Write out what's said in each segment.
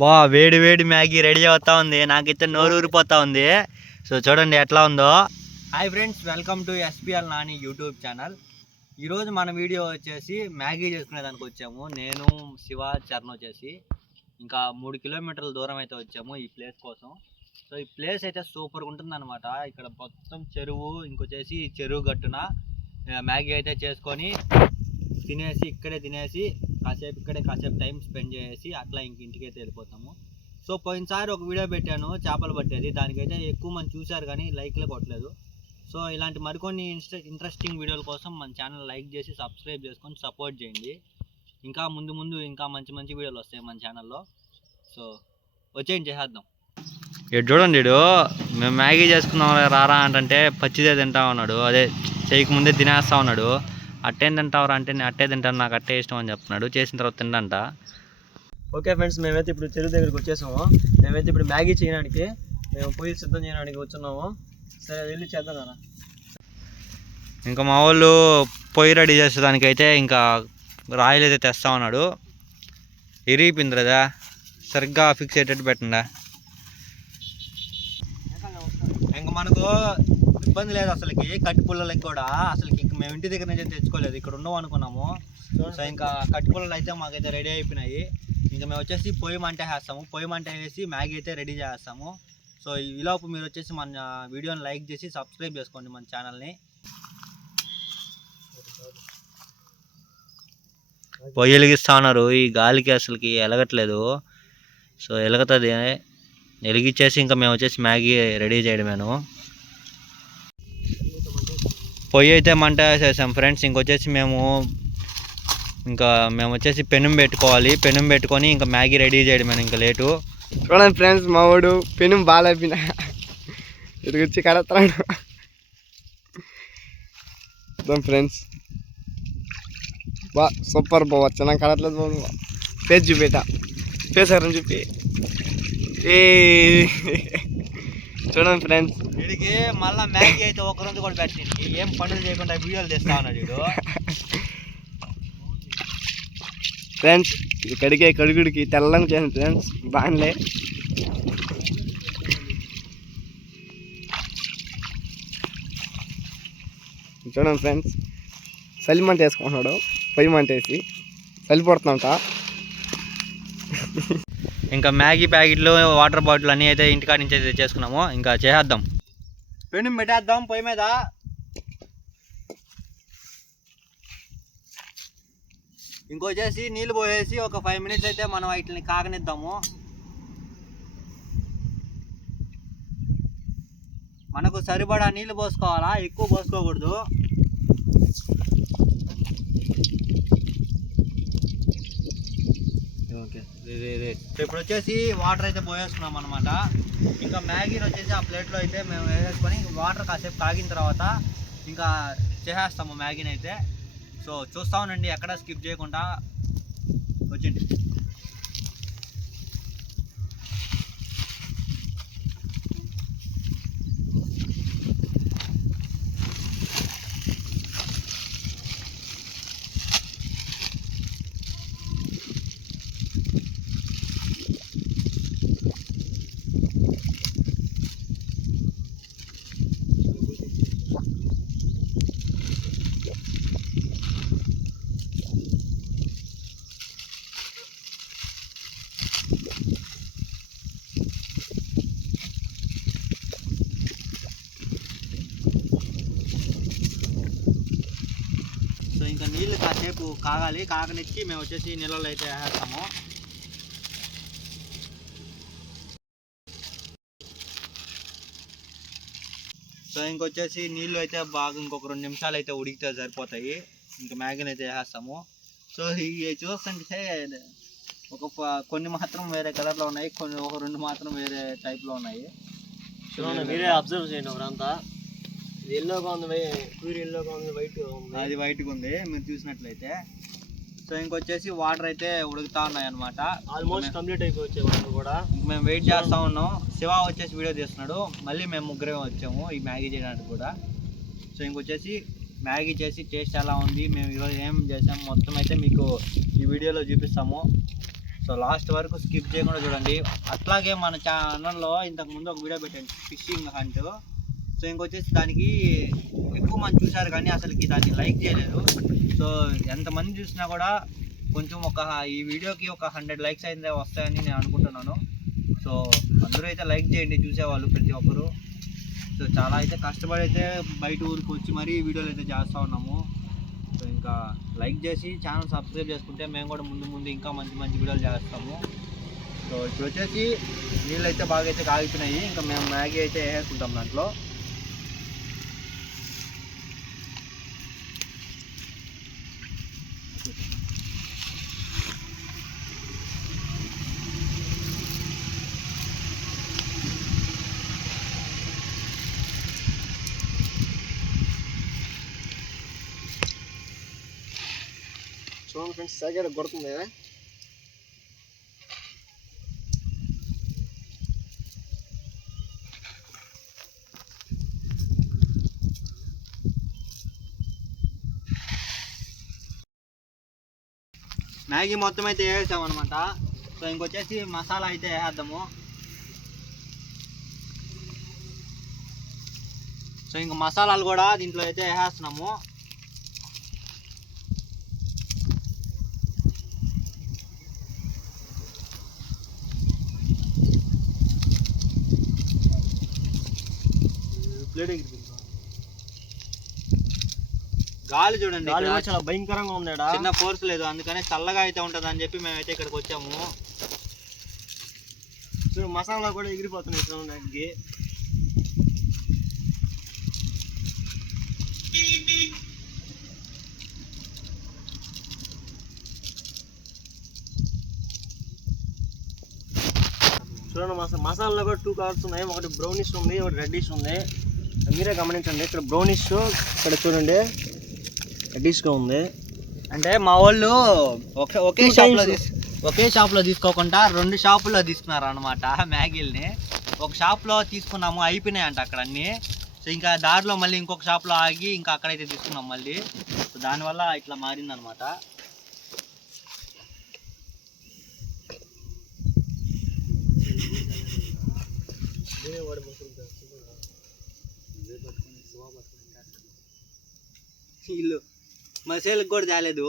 బా వేడి వేడి మ్యాగీ రెడీ అవుతా ఉంది. నాకైతే నోరు ఊరిపోతా ఉంది. సో చూడండి ఎట్లా ఉందో. Hi friends welcome to SPL Nani YouTube channel ఈరోజు మన వీడియో వచ్చేసి మ్యాగీ చేసుకునేదానికి వచ్చాము. నేను శివ చరణ్ వచ్చేసి ఇంకా మూడు కిలోమీటర్ల దూరం అయితే వచ్చాము ఈ ప్లేస్ కోసం. సో ఈ ప్లేస్ అయితే సూపర్గా ఉంటుంది అనమాట ఇక్కడ మొత్తం చెరువు ఇంకొచ్చేసి చెరువు గట్టున మ్యాగీ అయితే చేసుకొని తినేసి ఇక్కడే తినేసి కాసేపు ఇక్కడే కాసేపు టైం స్పెండ్ చేసి అట్లా ఇంక ఇంటికైతే వెళ్ళిపోతాము. సో పోయినసారి ఒక వీడియో పెట్టాను చేపలు పట్టేది. దానికైతే ఎక్కువ మంది చూశారు కానీ లైక్లే కొట్టలేదు. సో ఇలాంటి మరికొన్ని ఇన్స్ట ఇంట్రెస్టింగ్ వీడియోల కోసం మన ఛానల్ లైక్ చేసి సబ్స్క్రైబ్ చేసుకొని సపోర్ట్ చేయండి. ఇంకా ముందు ముందు ఇంకా మంచి మంచి వీడియోలు వస్తాయి మన ఛానల్లో. సో వచ్చేయండి చేసేద్దాం. ఇటు చూడండి ఇడు మేము మ్యాగీ చేసుకున్నాం రారా అంటే పచ్చిదే తింటా ఉన్నాడు. అదే చేయక ముందే తినేస్తా ఉన్నాడు. అట్టేం తింటావురా అంటే నేను అట్టే తింటాను నాకు అట్టే ఇష్టం అని చెప్తున్నాడు. చేసిన తర్వాత తిండంట. ఓకే ఫ్రెండ్స్ మేమైతే ఇప్పుడు చెరువు దగ్గరికి వచ్చేసాము. మేమైతే ఇప్పుడు మ్యాగీ చేయడానికి మేము పొయ్యి సిద్ధం చేయడానికి వచ్చున్నాము. సరే వెళ్ళి చేద్దాం కదా. ఇంకా మా వాళ్ళు పొయ్యి రెడీ చేసేదానికైతే ఇంకా రాయలు అయితే తెస్తా ఉన్నాడు. ఇరిగిపోయింది కదా సరిగ్గా ఫిక్స్ అయ్యేటట్టు పెట్టండా. ఇంకా మనకు ఇబ్బంది లేదు అసలుకి కట్టి పుల్లలకి కూడా. అసలుకి ఇంక మేము ఇంటి దగ్గర నుంచి తెచ్చుకోలేదు. ఇక్కడ ఉండవు అనుకున్నాము. సో ఇంకా కట్టి పుల్లలు అయితే మాకైతే రెడీ అయిపోయినాయి. ఇంకా మేము వచ్చేసి పొయ్యి మంట వేస్తాము. పొయ్యి మంట వేసి మ్యాగీ అయితే రెడీ చేస్తాము. సో ఈలోపు మీరు వచ్చేసి మన వీడియోని లైక్ చేసి సబ్స్క్రైబ్ చేసుకోండి మన ఛానల్ని. పొయ్యి వెలిగిస్తా ఉన్నారు. ఈ గాలికి అసలుకి ఎలగట్లేదు. సో ఎలుగుతుంది. వెలిగించేసి ఇంకా మేము వచ్చేసి మ్యాగీ రెడీ చేయడమేను. పొయ్యి అయితే మంట వేసేసాం. ఫ్రెండ్స్ ఇంకొచ్చేసి మేము ఇంకా మేము వచ్చేసి పెనుం పెట్టుకోవాలి. పెనుం పెట్టుకొని ఇంకా మ్యాగీ రెడీ చేయడం ఇంకా లేటు. చూడండి ఫ్రెండ్స్ మా వాడు పెనుం బాగాలేపిన ఇదిగొచ్చి కడతాడు ఫ్రెండ్స్ బా సూపర్ బావచ్చు నాకు కడట్లేదు బాబు. పేజ్ చూపేట పేసారని చూపి? ఏ చూడండి ఫ్రెండ్స్. వీడికి మళ్ళీ మ్యాగీ అయితే ఒక రోజు కూడా పెట్టింది. ఏం పనులు చేయకుండా వీడియోలు తెస్తా ఉన్నాడు వీడు. ఫ్రెండ్స్ ఇది కడిగే కడుగుడికి తెల్లని చేయండి ఫ్రెండ్స్. బాగుండే చూడండి ఫ్రెండ్స్. చలి మంట వేసుకుంటున్నాడు. పొయ్యి మంట వేసి. చలి పడుతుందంట. ఇంకా మ్యాగీ ప్యాకెట్లు వాటర్ బాటిల్ అన్నీ అయితే ఇంటికాడ నుంచి అయితే తెచ్చేసుకున్నాము ఇంకా చేసేద్దాం. పెను పెట్టేద్దాం పొయ్యి మీద. ఇంకొచ్చేసి నీళ్ళు పోయేసి ఒక ఫైవ్ మినిట్స్ అయితే మనం వీటిని కాగనిద్దాము. మనకు సరిపడా నీళ్ళు పోసుకోవాలా? ఎక్కువ పోసుకోకూడదు. ఓకే. ఇప్పుడు వచ్చేసి వాటర్ అయితే పోయేసుకున్నాం అనమాట ఇంకా మ్యాగీని వచ్చేసి ఆ ప్లేట్లో అయితే మేము వేసేసుకొని వాటర్ కాసేపు కాగిన తర్వాత ఇంకా చేసేస్తాము మ్యాగీని అయితే. సో చూస్తా ఉండండి ఎక్కడ స్కిప్ చేయకుండా. వచ్చింది సో ఇంకా నీళ్ళు కాసేపు కాగాలి కాగనిచ్చి మేము వచ్చేసి నీళ్ళలో అయితే వేసేస్తాము సో ఇంకొచ్చేసి నీళ్ళు అయితే బాగా ఇంకొక రెండు నిమిషాలు అయితే ఉడికితే సరిపోతాయి. ఇంకా మ్యాగీని అయితే వేసేస్తాము సో ఇవి చూస్తుంటే ఒక కొన్ని మాత్రం వేరే కలర్లో ఉన్నాయి కొన్ని ఒక రెండు మాత్రం వేరే టైప్లో ఉన్నాయి. చూడండి మీరే అబ్జర్వ్ చేయండి ఒకరంతా. ఇది ఎల్లోగా ఉంది ఎల్లోగా ఉంది. వైట్ అది వైట్గా ఉంది మీరు చూసినట్లయితే. సో ఇంకొచ్చేసి వాటర్ అయితే ఉడుకుతా ఉన్నాయి అనమాట ఆల్మోస్ట్ కంప్లీట్ అయిపోవచ్చాయి వాటర్ కూడా. మేము వెయిట్ చేస్తా ఉన్నాం. శివ వచ్చేసి వీడియో తీస్తున్నాడు. మళ్ళీ మేము ముగ్గురే వచ్చాము ఈ మ్యాగీ చేయడానికి కూడా. సో ఇంకొచ్చేసి మ్యాగీ చేసి టేస్ట్ ఎలా ఉంది మేము ఈరోజు ఏం చేసాము మొత్తం అయితే మీకు ఈ వీడియోలో చూపిస్తాము. సో లాస్ట్ వరకు స్కిప్ చేయకుండా చూడండి. అట్లాగే మన ఛానల్లో ఇంతకు ముందు ఒక వీడియో పెట్టండి ఫిషింగ్ హంట్ సో ఇంకొచ్చేసి దానికి ఎక్కువ మంది చూశారు కానీ అసలుకి దాన్ని లైక్ చేయలేదు. సో ఎంతమంది చూసినా కూడా కొంచెం ఒక ఈ వీడియోకి ఒక హండ్రెడ్ లైక్స్ అయితే వస్తాయని నేను అనుకుంటున్నాను. సో అందరూ అయితే లైక్ చేయండి చూసేవాళ్ళు ప్రతి ఒక్కరు. సో చాలా అయితే కష్టపడి అయితే బయట ఊరికి వచ్చి మరీ వీడియోలు అయితే చేస్తూ ఉన్నాము. సో ఇంకా లైక్ చేసి ఛానల్ సబ్స్క్రైబ్ చేసుకుంటే మేము కూడా ముందు ముందు ఇంకా మంచి మంచి వీడియోలు చేస్తాము. సో ఇప్పుడు వచ్చేసి నీళ్ళు అయితే బాగా అయితే కాగిపోయినాయి. ఇంకా మేము మ్యాగీ అయితే వేసుకుంటాం దాంట్లో. ఫ్రెండ్స్ సరిగ్గా కొడుతుంది మ్యాగీ మొత్తం అయితే వేసాం అనమాట సో ఇంకొచ్చేసి మసాలా అయితే వేద్దాము. సో ఇంక మసాలాలు కూడా దీంట్లో అయితే వేసేస్తున్నాము. గాలి చూడండి గాలి ఇక్కడ. కూడా చాలా భయంకరంగా ఉంది. చిన్న ఫోర్స్ లేదు అందుకనే చల్లగా అయితే ఉంటుంది అని చెప్పి మేమైతే ఇక్కడికి వచ్చాము. చూడు మసాలా కూడా ఎగిరిపోతున్నాయి చూడండి. చూడండి మసా మసాలాలో కూడా టూ కలర్స్ ఉన్నాయి. ఒకటి బ్రౌనిష్ ఉంది ఒకటి రెడ్డిష్ ఉంది. మీరే గమనించండి ఇక్కడ బ్రౌనిష్ ఇక్కడ చూడండి రెడ్డిష్గా ఉంది. అంటే మా వాళ్ళు ఒకే ఒకే షాప్లో. తీసు ఒకే షాప్లో తీసుకోకుండా రెండు షాపుల్లో తీసుకున్నారు అనమాట మ్యాగీల్ని. ఒక షాప్లో తీసుకున్నాము అయిపోయినాయి అంట అక్కడ అన్నీ. సో ఇంకా దారిలో మళ్ళీ ఇంకొక షాప్లో ఆగి ఇంకా అక్కడైతే తీసుకున్నాం మళ్ళీ. సో దానివల్ల ఇట్లా మారిందనమాట వీళ్ళు మసేలకు కూడా తేలేదు.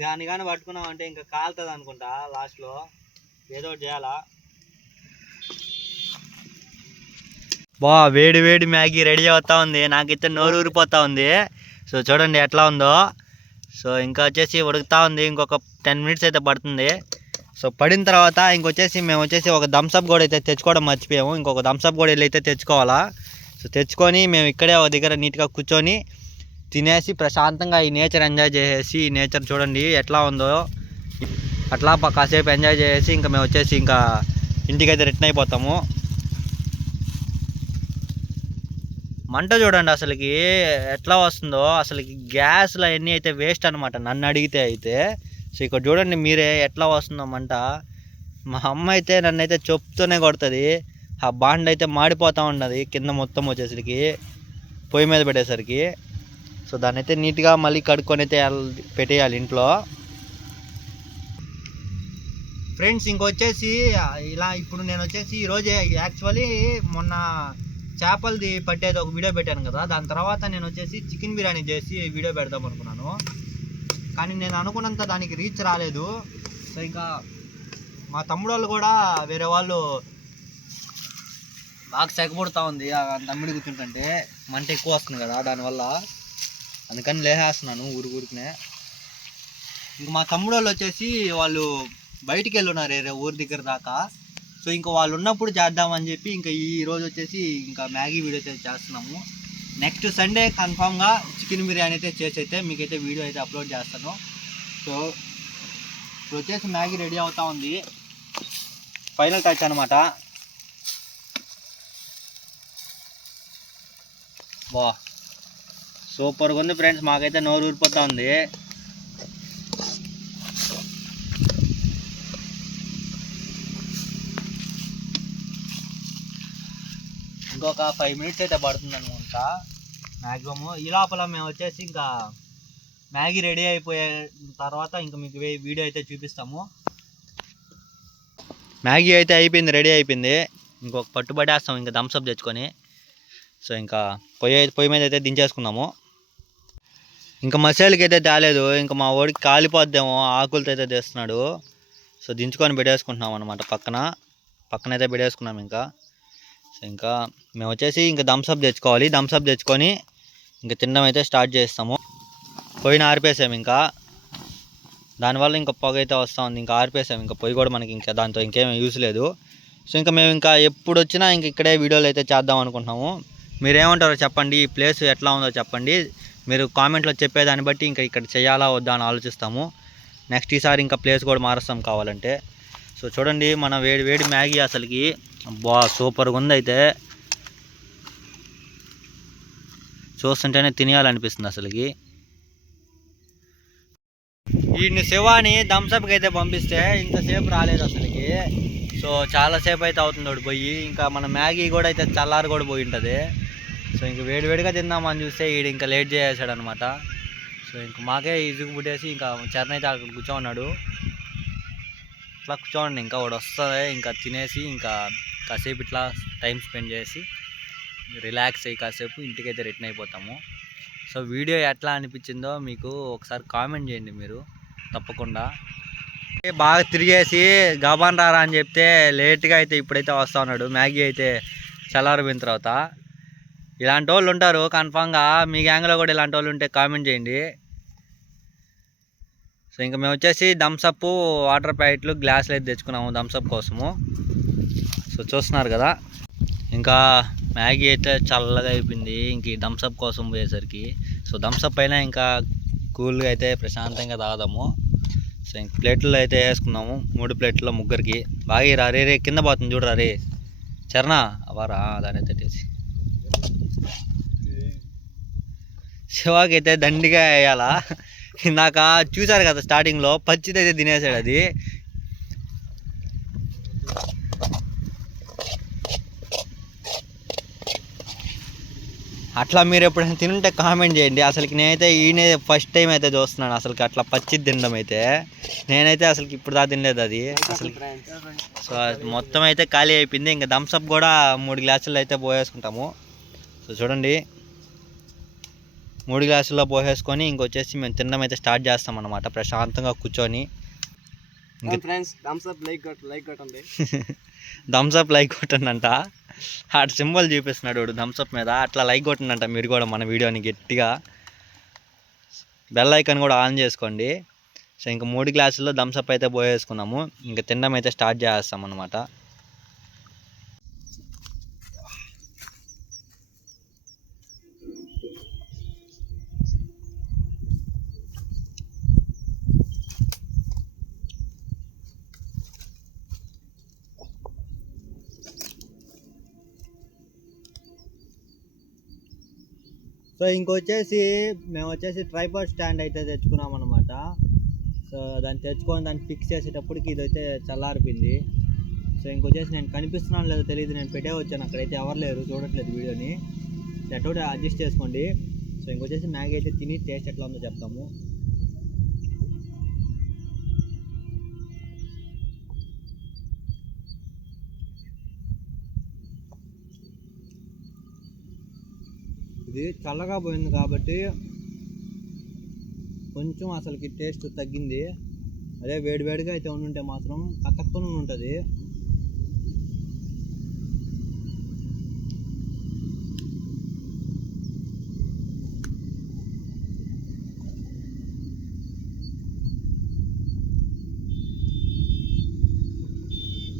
దాన్ని కానీ పట్టుకున్నాం అంటే ఇంకా కాలుతుంది అనుకుంటా లాస్ట్లో. ఏదో ఒకటి చేయాలా? బా వేడి వేడి మ్యాగీ రెడీ అవుతా ఉంది. నాకైతే నోరు ఊరిపోతా ఉంది. సో చూడండి ఎట్లా ఉందో. సో ఇంకా వచ్చేసి ఉడుకుతా ఉంది. ఇంకొక టెన్ మినిట్స్ అయితే పడుతుంది. సో పడిన తర్వాత ఇంకొచ్చేసి మేము వచ్చేసి ఒక థమ్స్అప్ కూడా అయితే తెచ్చుకోవడం మర్చిపోయాము. ఇంకొక థమ్స్అప్ కూడా వెళ్ళి అయితే తెచ్చుకోవాలా? సో తెచ్చుకొని మేము ఇక్కడే ఒక దగ్గర నీట్గా కూర్చొని తినేసి ప్రశాంతంగా ఈ నేచర్ ఎంజాయ్ చేసేసి ఈ నేచర్ చూడండి ఎట్లా ఉందో. అట్లా కాసేపు ఎంజాయ్ చేసేసి ఇంకా మేము వచ్చేసి ఇంకా ఇంటికైతే రిటర్న్ అయిపోతాము. మంట చూడండి అసలుకి ఎట్లా వస్తుందో. అసలుకి గ్యాస్లు అవన్నీ అయితే వేస్ట్ అనమాట నన్ను అడిగితే అయితే. సో ఇక్కడ చూడండి మీరే ఎట్లా వస్తుందో మంట మా అమ్మ అయితే నన్ను అయితే చెప్తూనే కొడుతుంది. ఆ బాండ్ అయితే మాడిపోతూ ఉన్నది కింద మొత్తం వచ్చేసరికి పొయ్యి మీద పెట్టేసరికి. సో దాన్ని అయితే నీట్గా మళ్ళీ కడుక్కొని అయితే పెట్టేయాలి ఇంట్లో. ఫ్రెండ్స్ ఇంకొచ్చేసి ఇలా ఇప్పుడు నేను వచ్చేసి ఈరోజు యాక్చువల్లీ మొన్న చేపలది పట్టేది ఒక వీడియో పెట్టాను కదా. దాని తర్వాత నేను వచ్చేసి చికెన్ బిర్యానీ చేసి వీడియో పెడదాం అనుకున్నాను. కానీ నేను అనుకున్నంత దానికి రీచ్ రాలేదు. సో ఇంకా మా తమ్ముడు వాళ్ళు కూడా వేరే వాళ్ళు బాగా సెగబడుతూ ఉంది. ఆ తమ్ముడి కూర్చుంటుంటే మంట ఎక్కువ వస్తుంది కదా దానివల్ల. అందుకని లేసేస్తున్నాను ఊరు ఊరికినే. ఇంక మా తమ్ముడు వాళ్ళు వచ్చేసి వాళ్ళు బయటికి వెళ్ళున్నారు వేరే ఊరి దగ్గర దాకా. సో ఇంకా వాళ్ళు ఉన్నప్పుడు చేద్దామని చెప్పి ఇంకా ఈ రోజు వచ్చేసి ఇంకా మ్యాగీ వీడియో చేస్తున్నాము. నెక్స్ట్ సండే కన్ఫామ్గా చికెన్ బిర్యానీ అయితే చేసి అయితే మీకైతే వీడియో అయితే అప్లోడ్ చేస్తాను. సో ఇప్పుడు వచ్చేసి మ్యాగీ రెడీ అవుతా ఉంది. ఫైనల్ టచ్ అనమాట వా సూపర్గా ఉంది ఫ్రెండ్స్ మాకైతే నోరు ఊరిపోతూ ఉంది. ఇంకొక ఫైవ్ మినిట్స్ అయితే పడుతుంది అనుకుంటా. మ్యాక్సిమమ్ ఈ లోపల మేము వచ్చేసి ఇంకా మ్యాగీ రెడీ అయిపోయే తర్వాత ఇంకా మీకు వే- వీడియో అయితే చూపిస్తాము. మ్యాగీ అయితే అయిపోయింది రెడీ అయిపోయింది. ఇంకొక పట్టుబడేస్తాం ఇంకా థమ్స్అప్ తెచ్చుకొని. సో ఇంకా పొయ్యి పొయ్యి మీద అయితే దించేసుకున్నాము. ఇంకా మసాలకి అయితే తేలేదు ఇంకా మా వాడికి కాలిపోద్దేమో ఆకులతో అయితే తెస్తున్నాడు. సో దించుకొని పెట్టేసుకుంటున్నాం అనమాట పక్కన. పక్కన అయితే పెట్టేసుకున్నాం ఇంకా. సో ఇంకా మేము వచ్చేసి ఇంకా థమ్స్అప్ తెచ్చుకోవాలి. థమ్స్అప్ తెచ్చుకొని ఇంకా తినడం అయితే స్టార్ట్ చేస్తాము. పొయ్యిని ఆరిపేసాము ఇంకా. దానివల్ల ఇంకా పొగ అయితే వస్తూ ఉంది. ఇంకా ఆరిపేసాము ఇంకా పొయ్యి కూడా మనకి ఇంకా దాంతో ఇంకేం యూస్ లేదు. సో ఇంకా మేము ఇంకా ఎప్పుడు వచ్చినా ఇంక ఇక్కడే వీడియోలు అయితే చేద్దాం అనుకుంటున్నాము. మీరేమంటారో చెప్పండి. ఈ ప్లేస్ ఎట్లా ఉందో చెప్పండి. మీరు కామెంట్లో చెప్పేదాన్ని బట్టి ఇంకా ఇక్కడ చేయాలా వద్దా అని ఆలోచిస్తాము. నెక్స్ట్ ఈసారి ఇంకా ప్లేస్ కూడా మారుస్తాం కావాలంటే. సో చూడండి మన వేడి వేడి మ్యాగీ అసలుకి బా సూపర్గా ఉంది అయితే చూస్తుంటేనే తినేయాలనిపిస్తుంది అసలుకి. వీడిని శివాని థమ్స్అప్కి అయితే పంపిస్తే ఇంతసేపు రాలేదు అసలుకి. సో చాలాసేపు అయితే అవుతుంది వాడు పోయి. ఇంకా మన మ్యాగీ కూడా అయితే చల్లారి కూడా పోయి ఉంటుంది. సో ఇంక వేడివేడిగా తిందామని చూస్తే వీడు ఇంకా లేట్ చేసేసాడు అనమాట సో ఇంక మాకే ఇసుగు పుట్టేసి ఇంకా చరణ అయితే అక్కడ కూర్చోన్నాడు. అట్లా కూర్చోండి ఇంకా వాడు వస్తుంది ఇంకా తినేసి ఇంకా కాసేపు ఇట్లా టైం స్పెండ్ చేసి రిలాక్స్ అయ్యి కాసేపు ఇంటికైతే రిటర్న్ అయిపోతాము. సో వీడియో ఎట్లా అనిపించిందో మీకు ఒకసారి కామెంట్ చేయండి మీరు. తప్పకుండా. బాగా తిరిగేసి గబాన్ రారా అని చెప్తే లేట్గా అయితే ఇప్పుడైతే వస్తా ఉన్నాడు. మ్యాగీ అయితే చల్లారిపోయిన తర్వాత. ఇలాంటి వాళ్ళు ఉంటారు కన్ఫామ్గా. మీ గ్యాంగ్లో కూడా ఇలాంటి వాళ్ళు ఉంటే కామెంట్ చేయండి. సో ఇంకా మేము వచ్చేసి థమ్సప్ వాటర్ ప్యాకెట్లు గ్లాసులు అయితే తెచ్చుకున్నాము థమ్సప్ కోసము. సో చూస్తున్నారు కదా. ఇంకా మ్యాగీ అయితే చల్లగా అయిపోయింది. ఇంక ఈ కోసం పోయేసరికి. సో థమ్స్అప్ అయినా ఇంకా కూల్గా అయితే ప్రశాంతంగా తాగుదాము. సో ఇంక ప్లేట్లో అయితే వేసుకున్నాము మూడు ప్లేట్లో ముగ్గురికి. బాగా రారే రే రే కింద పోతుంది చూడరా రే చరణా అవారా దాని తట్టేసి శివాకి అయితే దండిగా వేయాలా? ఇందాక చూసారు కదా స్టార్టింగ్లో పచ్చిది అయితే తినేసాడు అది. అట్లా మీరు ఎప్పుడైనా తినుంటే కామెంట్ చేయండి. అసలుకి నేనైతే ఈయనే ఫస్ట్ టైం అయితే చూస్తున్నాను. అసలుకి అట్లా పచ్చి తినడం అయితే. నేనైతే అసలుకి ఇప్పుడు దా తినలేదు అది. అసలు సో మొత్తం అయితే ఖాళీ అయిపోయింది. ఇంకా థమ్స్అప్ కూడా మూడు గ్లాసులు అయితే పోసేసుకుంటాము సో చూడండి. మూడు గ్లాసుల్లో పోసేసుకొని ఇంకొచ్చేసి మేము తినడం అయితే స్టార్ట్ చేస్తాం అనమాట ప్రశాంతంగా కూర్చొని. Friends thumbs up like like కొట్టండి థమ్స్అప్ లైక్ కొట్టండి అటు. సింబల్ చూపిస్తున్నాడు వాడు థమ్స్అప్ మీద. అట్లా లైక్ కొట్టినంట మీరు కూడా మన వీడియోని గట్టిగా. బెల్ ఐకన్ కూడా ఆన్ చేసుకోండి. సో ఇంకా మూడు గ్లాసుల్లో థమ్స్అప్ అయితే పోయేసుకున్నాము. ఇంకా తినడం అయితే స్టార్ట్ చేస్తాం అనమాట సో ఇంకొచ్చేసి మేము వచ్చేసి ట్రైపాడ్ స్టాండ్ అయితే తెచ్చుకున్నాం అనమాట సో దాన్ని తెచ్చుకొని దాన్ని ఫిక్స్ చేసేటప్పటికి ఇది అయితే చల్లారిపోయింది. సో ఇంకొచ్చేసి నేను కనిపిస్తున్నాను లేదో తెలియదు నేను పెట్టే వచ్చాను. అక్కడైతే ఎవరు లేరు చూడట్లేదు వీడియోని. ఎటో అడ్జస్ట్ చేసుకోండి. సో ఇంకొచ్చేసి మ్యాగీ అయితే తిని టేస్ట్ ఎట్లా ఉందో చెప్తాము. ఇది చల్లగా పోయింది కాబట్టి కొంచెం అసలుకి టేస్ట్ తగ్గింది. అదే వేడివేడిగా అయితే ఉండుంటే మాత్రం కతక్కుని ఉంటుంది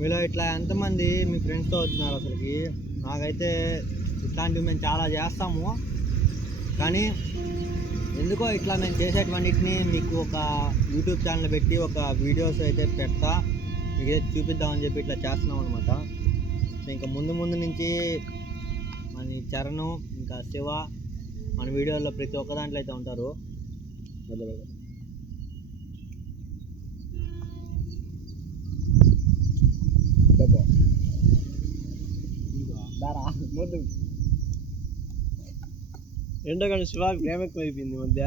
మీలో ఇట్లా ఎంతమంది మీ ఫ్రెండ్స్తో వచ్చినారు అసలుకి? నాకైతే ఇట్లాంటివి మేము చాలా చేస్తాము. కానీ ఎందుకో ఇట్లా నేను చేసేటువంటిని మీకు ఒక యూట్యూబ్ ఛానల్ పెట్టి ఒక వీడియోస్ అయితే పెడతా. మీకు చూపిద్దామని చెప్పి ఇట్లా చేస్తున్నాం అనమాట సో ఇంకా ముందు ముందు నుంచి మన చరణు ఇంకా శివ మన వీడియోలో ప్రతి ఒక్క దాంట్లో అయితే ఉంటారు. దారా ఎండకంటే శివాకి ప్రేమ ఎక్కువైపోయింది మధ్య.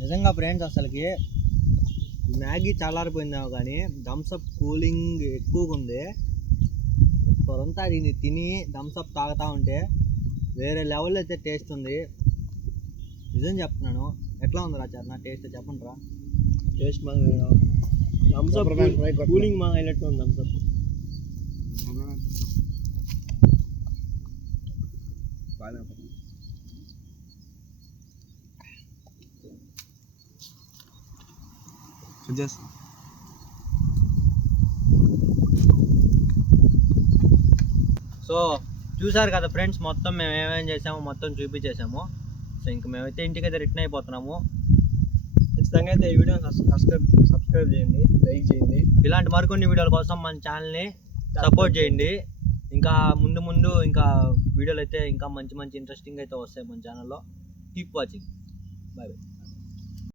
నిజంగా ఫ్రెండ్స్ అసలుకి. మ్యాగీ చల్లారిపోయిందావు కానీ థమ్సప్ కూలింగ్ ఎక్కువగా ఉంది. కొరంతా దీన్ని తిని థమ్సప్ తాగుతూ ఉంటే వేరే లెవెల్ అయితే టేస్ట్ ఉంది. నిజం చెప్తున్నాను. ఎట్లా ఉందిరా చర్ణ? టేస్ట్ చెప్పండి రా టేస్ట్ బాగా థమ్స్అప్ కూలింగ్ బాగా హైలైట్ ఉంది థమ్స్అప్ సో చూసారు కదా ఫ్రెండ్స్ మొత్తం మేము ఏమేం చేసామో మొత్తం చూపించేసాము. సో ఇంక మేమైతే ఇంటికైతే రిటర్న్ అయిపోతున్నాము. ఖచ్చితంగా అయితే ఈ వీడియో సబ్స్క్రైబ్ సబ్స్క్రైబ్ చేయండి లైక్ చేయండి. ఇలాంటి మరికొన్ని వీడియోల కోసం మన ఛానల్ని సపోర్ట్ చేయండి. ఇంకా ముందు ముందు ఇంకా వీడియోలు అయితే ఇంకా మంచి మంచి ఇంట్రెస్టింగ్ అయితే వస్తాయి మన ఛానల్లో. Keep watching bye bye